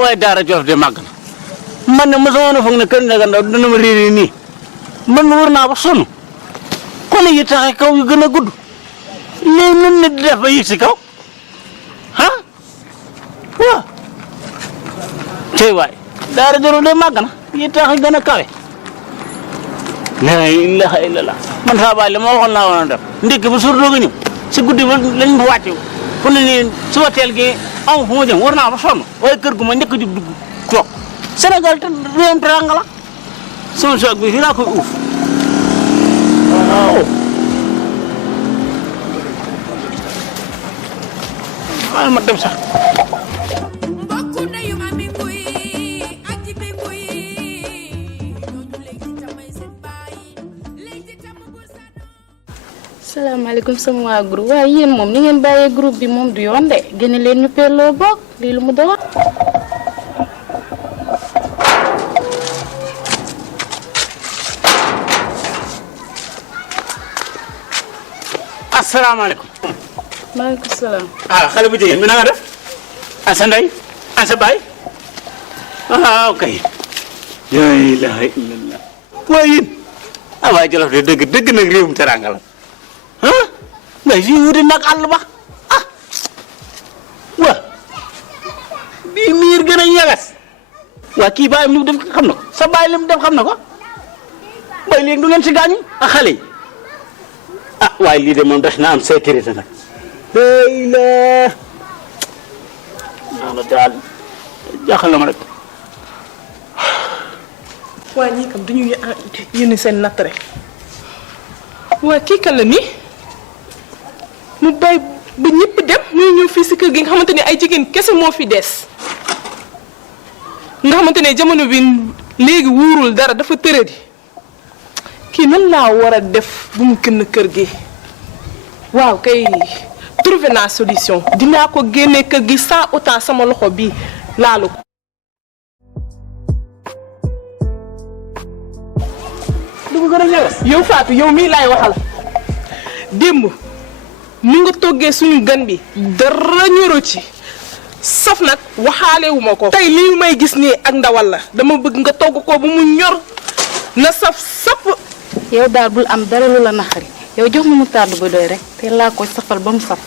waaye daara Jolof de màgg na man ne mosoo na foog ne kër Ndiaga Ndaw dina ma réeré nii man wër naa ba sonn kon yi taxe kaw yu gën a gudd léegi nun nit di def ba yëg si kaw ah waaw tey waay daara Jolof de màgg na yi taxe gën a kawe la ilaha illallah man saa baay li ma waxoon naa woon a def ndékki ba suur doog a ñëw si guddi ba lañ fa wàcce fu ne nii suba teel gi aw fu ma jëm war naa ba sonn waaye kër gu ma njëkk a jub dugg toog Sénégal te réewam teranga la sama soog bi fii laa koy uuf waaw waaye ma dem sax salaamaaleykum sama waa groupe waaye yéen moom ni ngeen bàyyee groupe bi moom du yoon de génne leen ñu perloo bokk lii lu mu doon. asalaamaaleykum. maaleykum salaam. ah xale bu jigéen bi na nga def. an sa ndey an sa baay ah ok. la ilaha illallah. waaye yéen ah waaye Jolof de dëgg nag réewum teranga la. ah mais fii wuute nag àll ba ah waa bii miir gën a ñagas waa kii bàyyam li mu def xam na ko sa bàyyi li mu def xam na ko bay léegi du ngeen si gaañu ak xale yi ah waaye lii de moom des na am sécurité nag day la naana daal jaaxal na ma rek waa ñii kam dañuy yónni seen natt rek waa kii kan la nii mu bay ba ñëpp dem muy ñëw fii si kër gi nga xamante ne ay jigéen kese moo fi des nga xamante ne jamono bi léegi wuurul dara dafa tëradi kii nan laa war a def bu mu kenn kër gi waaw kay trouvé naa solution dinaa ko génne kër gi sans autant sama loxo bi laalu ko. du ko gën a ñagas yow Fatou yow mii laay waxal démb ni nga toggee suñu gan bi dara ñoro ci saf nag waxaalewu ma ko tey lii may gis nii ak ndawal la dama bëgg nga togg ko bu mu ñor na saf sap. yow daal bul am dara lu la naxari yow jox ma mu tàdd ba doy rek te laa ko safal ba mu saf.